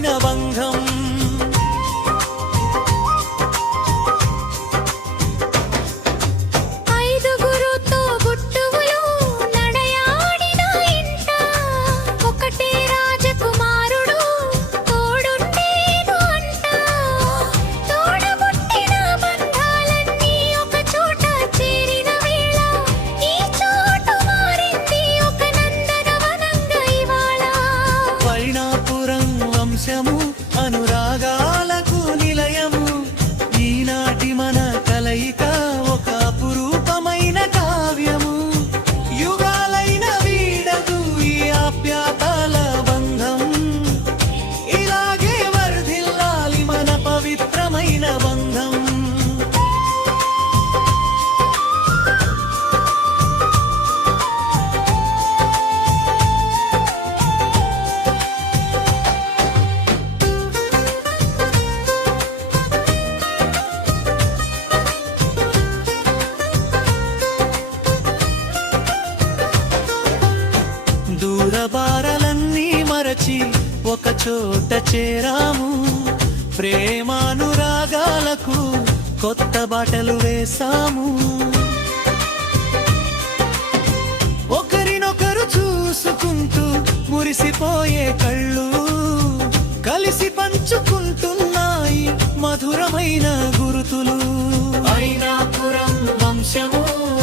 అపురూపమైన బంధం. అనురాగాలకు నిలయము ఈనాటి మన కలయిక ఒక అపురూపమైన కావ్యము. యుగాలైన వీడదు ఈ ఆప్యాతల బంధం. ఇలాగే వర్ధిల్లాలి మన పవిత్రమైన బంధం. దూరబారలన్నీ మరచి ఒక చోట చేరాము. ప్రేమానురాగాలకు కొత్త బాటలు వేసాము. ఒకరినొకరు చూసుకుంటూ మురిసిపోయే కళ్ళు కలిసి పంచుకుంటున్నాయి మధురమైన గురుతులు. ఐనాపురం వంశము